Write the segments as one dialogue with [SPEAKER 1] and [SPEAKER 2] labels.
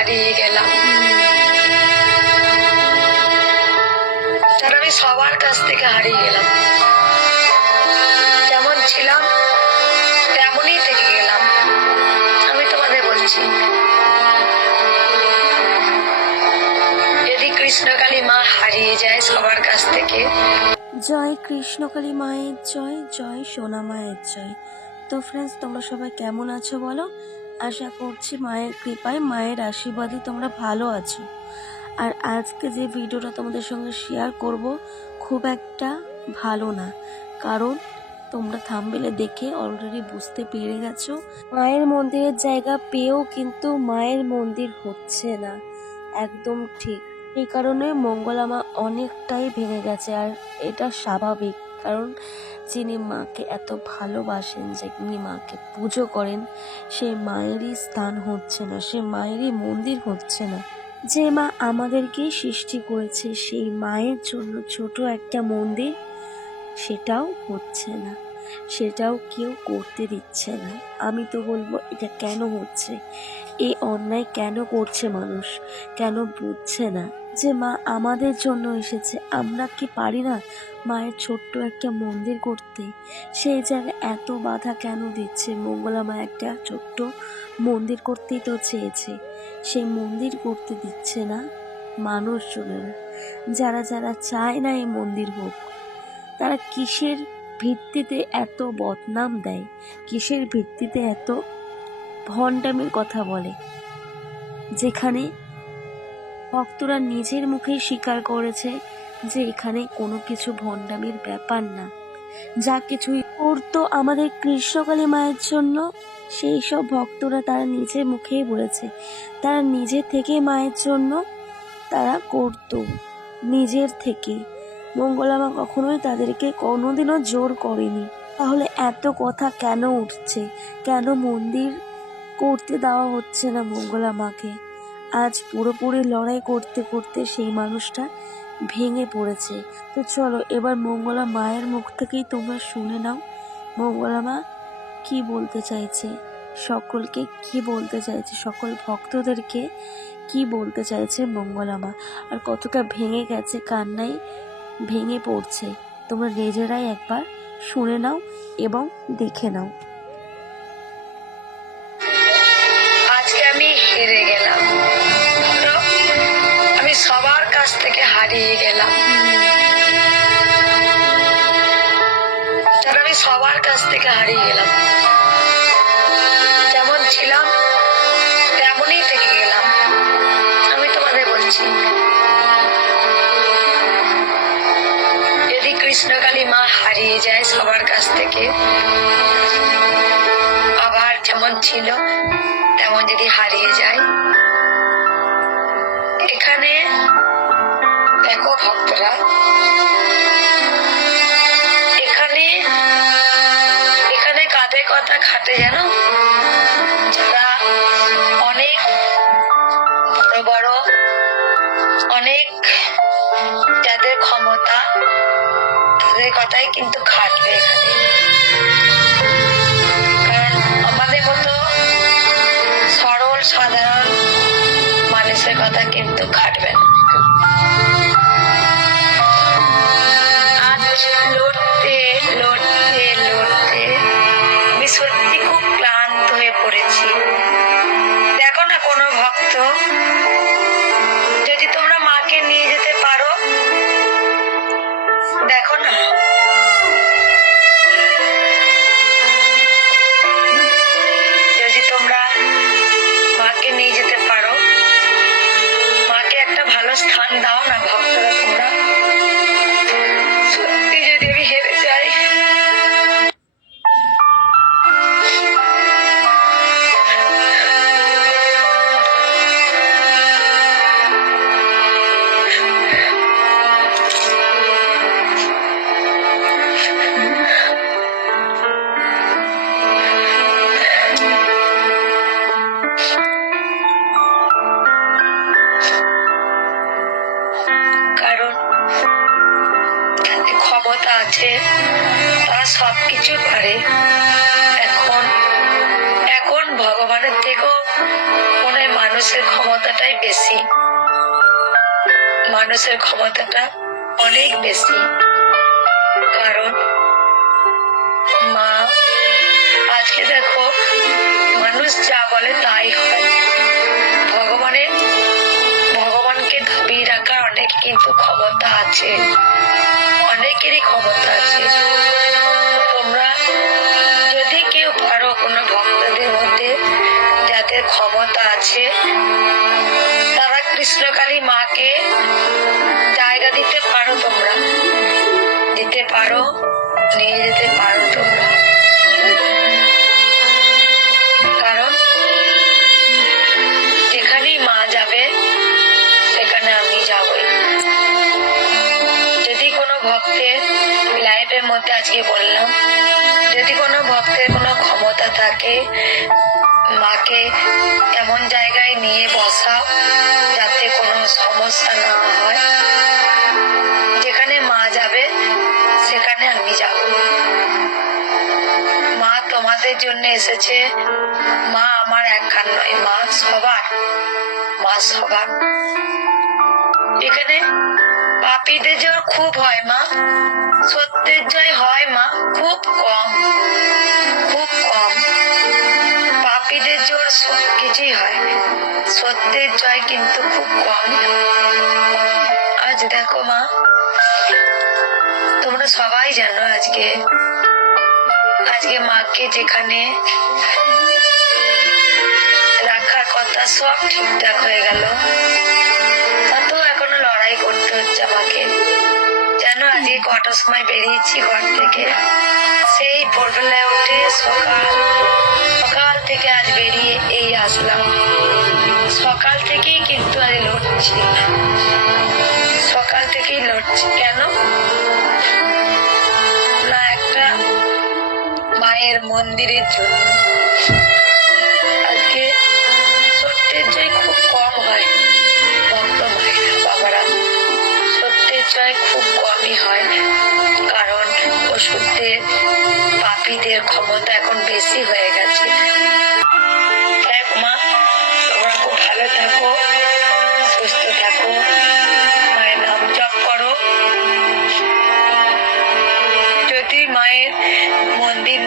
[SPEAKER 1] হারিয়ে গেলাম। আমি সবার কাছ থেকে হারিয়ে গেলাম। যেমন ছিলাম, তেমনই থেকে গেলাম। আমি তোমাদের বলছি। যদি কৃষ্ণকালী মা হারিয়ে যায় সবার কাছ থেকে।
[SPEAKER 2] জয় কৃষ্ণকালী মায়ের জয় জয় সোনা মায়ের জয়। তো ফ্রেন্ডস তোমরা সবাই কেমন আছো বলো? আশা করছি মায়ের কৃপায়, মায়ের আশীর্বাদে তোমরা ভালো আছো। আর আজকে যে ভিডিওটা তোমাদের সঙ্গে শেয়ার করব, খুব একটা ভালো না। কারণ তোমরা থামবেলে দেখে অলরেডি বুঝতে পেরে গেছো, মায়ের মন্দিরের জায়গা পেয়েও কিন্তু মায়ের মন্দির হচ্ছে না। একদম ঠিক। এই কারণে মঙ্গলামা অনেকটাই ভেঙে গেছে, আর এটা স্বাভাবিক। কারণ যিনি মাকে এত ভালোবাসেন, যিনি মাকে পুজো করেন সেই মায়েরই স্থান হচ্ছে না, সে মায়েরই মন্দির হচ্ছে না। যে মা আমাদেরকেই সৃষ্টি করেছে, সেই মায়ের জন্য ছোট একটা মন্দির সেটাও হচ্ছে না, সেটাও কেউ করতে দিচ্ছে না। আমি তো বলব, এটা কেন হচ্ছে? এই অন্যায় কেন করছে মানুষ? কেন বুঝছে না? যে মা আমাদের জন্য এসেছে। আমরা কি পারি না মায়ের ছোট্ট একটা মন্দির করতে? সেই জায়গায় এত বাধা কেন দিচ্ছে? মঙ্গলা মা একটা ছোট্ট মন্দির করতেই তো চেয়েছে। সেই মন্দির করতে দিচ্ছে না মানুষজনেরা। যারা যারা চায় না এই মন্দির হোক, তারা কিসের ভিত্তিতে এত বদনাম দেয়? কিসের ভিত্তিতে এত ভণ্ডামির কথা বলে? যেখানে ভক্তরা নিজের মুখেই স্বীকার করেছে যে এখানে কোনো কিছু ভণ্ডামির ব্যাপার না। যা কিছুই করতো আমাদের কৃষ্ণকালী মায়ের জন্য, সেই সব ভক্তরা তারা নিজের মুখেই বলেছে। তারা নিজে থেকে মায়ের জন্য তারা করতো। নিজের থেকে। মঙ্গলামা কখনোই তাদেরকে কোনোদিনও জোর করেনি। তাহলে এত কথা কেন উঠছে? কেন মন্দির করতে দেওয়া হচ্ছে না মঙ্গলা মাকে আজ পুরোপুরি লড়াই করতে করতে সেই মানুষটা ভেঙে পড়েছে। তো চলো, এবার মঙ্গলা মায়ের মুখ থেকেই তোমরা শুনে নাও। মঙ্গলা মা কি বলতে চাইছে? সকলকে কি বলতে চাইছে? সকল ভক্তদেরকে কি বলতে চাইছে মঙ্গলা মা? আর কতটা ভেঙে গেছে কান্নাই ভেঙে পড়ছে, তোমরা নিজেরাই একবার শুনে নাও এবং দেখে নাও।
[SPEAKER 1] কাছ থেকে হারিয়ে গেলাম। আমি সবার কাছ থেকে হারিয়ে গেলাম। যেমন ছিলাম, তেমনই থেকে গেলাম। আমি তোমাদের বলছি। যদি কৃষ্ণকালী মা হারিয়ে যায় সবার কাছ থেকে, আবার যেমন ছিল, তেমন যদি হারিয়ে যায়, এখানে দেখো ভক্তরা, এখানে এখানে কাঁধে কথা খাটে জানো? যারা অনেক বড় বড়, অনেক যাদের ক্ষমতা, তাদের কথাই কিন্তু মানুষের ক্ষমতাটাই বেশি। মানুষের ক্ষমতাটা অনেক বেশি। কারণ মা, আজকে দেখো, মানুষ যা বলে তাই হয়। ভগবানের, ভগবানকে দাবিয়ে রাখার অনেক কিন্তু ক্ষমতা আছে। অনেকেরই ক্ষমতা আছে। আছে তারা কৃষ্ণকালী মাকে জায়গা দিতে পারো তোমরা। দিতে পারো, নিয়ে যেতে পারো তোমরা। কারণ যেখানেই মা যাবে, সেখানে আমি যাবই। যদি কোনো ভক্তের লাইফের মধ্যে আজকে বললাম, যদি কোনো ভক্তের কোনো ক্ষমতা থাকে, মাকে কোনো সমস্যা না হয়। যেখানে মা যাবে, সেখানে আমি যাব। মা তোমাদের জন্য এসেছে। মা আমার একার নয়, মা সবার মা সবার। এখানে পাপীদের জোর খুব হয়, মা। সত্যের জয় হয়, মা। খুব কম খুব কম। পাপীদের জোর সব কিছুই হয়। সত্যের জয় কিন্তু খুব কম। আজ দেখো মা, তোমরা সবাই জানো আজকে। আজকে মাকে যেখানে রাখার কথা সব ঠিকঠাক হয়ে গেল। তাতেও এখনও লড়াই করতে হচ্ছে আমাকে। জানো আজকে কটার সময় বেরিয়েছি ঘর থেকে। সেই ভোরবেলায় উঠে সকাল সকাল থেকে আজ বেরিয়ে এই আসলাম। সকাল থেকেই কিন্তু আজ লড়ছি সকাল থেকেই লড়ছি। কেন? না, একটা মায়ের মন্দিরের জন্য। পাপীদের ক্ষমতা এখন বেশি হয়ে গেছে। মা খুব ভালো থাকো, সুস্থ থাকো, মায়ের নাম জপ করো। যদি মায়ের মন্দির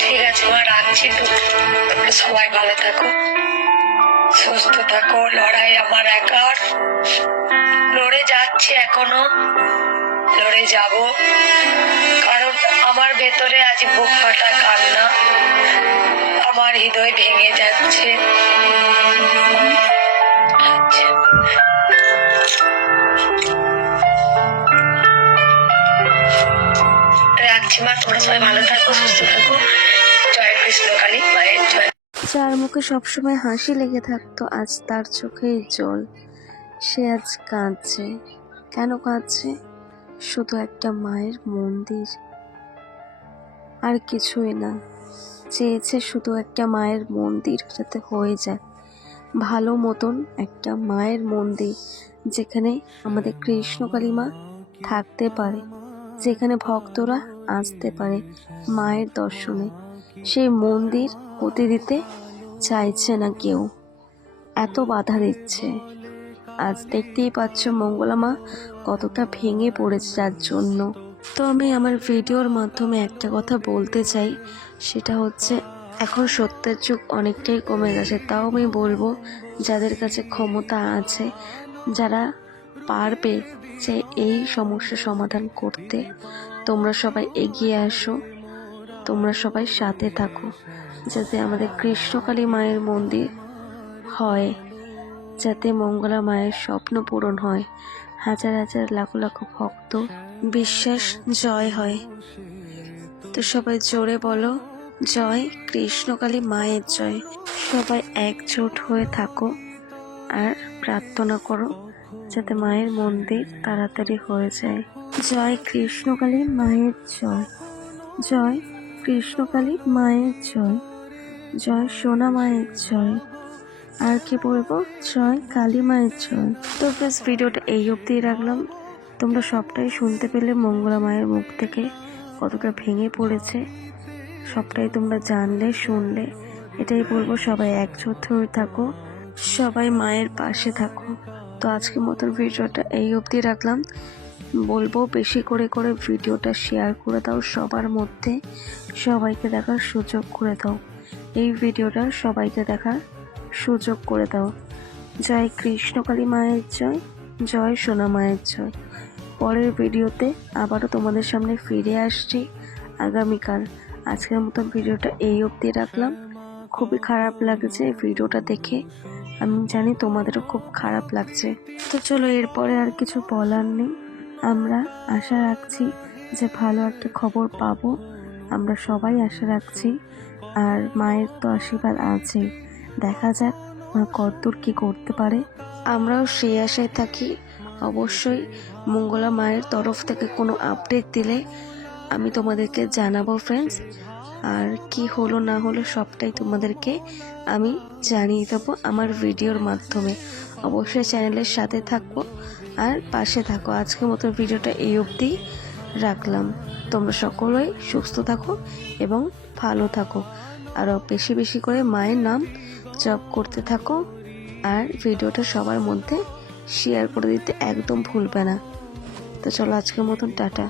[SPEAKER 1] ঠিক আছে মা, রাখছি সবাই ভালো থাকো, সুস্থ থাকো, লড়াই আমার একার। যাচ্ছে এখনও। লড়ে যাব। কারণ আমার ভেতরে আজ বুক ফাটা কান্না। আমার হৃদয় ভেঙে যাচ্ছে। রাখছি মা তোমরা সবাই ভালো থাকো, সুস্থ থাকো। জয় কৃষ্ণ কালী মায়ের জয়
[SPEAKER 2] যার মুখে সবসময় হাসি লেগে থাকতো, আজ তার চোখেই জল। সে আজ কাঁদছে। কেন কাঁদছে? শুধু একটা মায়ের মন্দির। আর কিছুই না। চেয়েছে শুধু একটা মায়ের মন্দির যাতে হয়ে যায়। ভালো মতন একটা মায়ের মন্দির, যেখানে আমাদের কৃষ্ণকালী মা থাকতে পারে, যেখানে ভক্তরা আসতে পারে মায়ের দর্শনে। সেই মন্দির হতে দিতে চাইছে না কেউ। এত বাধা দিচ্ছে। আজ দেখতেই পাচ্ছ মঙ্গলা মা কতটা ভেঙে পড়েছে যার জন্য। তো আমি আমার ভিডিওর মাধ্যমে একটা কথা বলতে চাই, সেটা হচ্ছে এখন সত্যের যুগ অনেকটাই কমে গেছে, তাও আমি বলব যাদের কাছে ক্ষমতা আছে, যারা পারবে যে এই সমস্যা সমাধান করতে, তোমরা সবাই এগিয়ে আসো, তোমরা সবাই সাথে থাকো, যাতে আমাদের কৃষ্ণকালী মায়ের মন্দির হয়। যাতে মঙ্গলা মায়ের স্বপ্ন পূরণ হয়। হাজার হাজার লাখ লাখ ভক্ত, বিশ্বাস, জয় হয়। তো সবাই জোরে বলো, জয় কৃষ্ণকালী মায়ের জয়। সবাই একজোট হয়ে থাকো আর প্রার্থনা করো যাতে মায়ের মন্দির তাড়াতাড়ি হয়ে যায়। জয় কৃষ্ণকালী মায়ের জয়। জয় কৃষ্ণকালী মায়ের জয়। জয় সোনা মায়ের জয়। আর কি বলব? জয় কালী মায়ের জয় তো বেশ ভিডিওটা এই অবধি রাখলাম। তোমরা সবটাই শুনতে পেলে মঙ্গলা মায়ের মুখ থেকে, কতটা ভেঙে পড়েছে। সবটাই তোমরা জানলে, শুনলে। এটাই বলব, সবাই একজোট হয়ে থাকো, সবাই মায়ের পাশে থাকো। তো আজকের মতন ভিডিওটা এই অবধি রাখলাম। বলব, বেশি করে করে ভিডিওটা শেয়ার করে দাও সবার মধ্যে। সবাইকে দেখার সুযোগ করে দাও। এই ভিডিওটা সবাইকে দেখার সুযোগ করে দাও। জয় কৃষ্ণকালী মায়ের জয় জয় সোনা মায়ের জয়। পরের ভিডিওতে আবারও তোমাদের সামনে ফিরে আসছি আগামীকাল। আজকের মতো ভিডিওটা এই অবধি রাখলাম। খুবই খারাপ লাগছে ভিডিওটা দেখে। আমি জানি তোমাদেরও খুব খারাপ লাগছে। তো চলো এরপরে আর কিছু বলার নেই। আমরা আশা রাখছি যে ভালো একটা খবর পাবো। আমরা সবাই আশা রাখছি। আর মায়ের তো আশীর্বাদ আছে দেখা যাক মা কতদূর কি করতে পারে। আমরাও সেই আশায় থাকি। অবশ্যই মঙ্গলা মায়ের তরফ থেকে কোনো আপডেট দিলে আমি তোমাদেরকে জানাব ফ্রেন্ডস আর কি হলো না হলো সবটাই তোমাদেরকে আমি জানিয়ে দেবো আমার ভিডিওর মাধ্যমে। অবশ্যই চ্যানেলের সাথে থাকব আর পাশে থাকো। আজকের মতো ভিডিওটা এই অবধি রাখলাম। তোমরা সকলেই সুস্থ থাকো এবং ভালো থাকো। আরও বেশি বেশি করে মায়ের নাম জপ করতে থাকো আর ভিডিওটা সবার মধ্যে শেয়ার করে দিতে একদম ভুলবে না। তো চলো আজকের মতন, টাটা।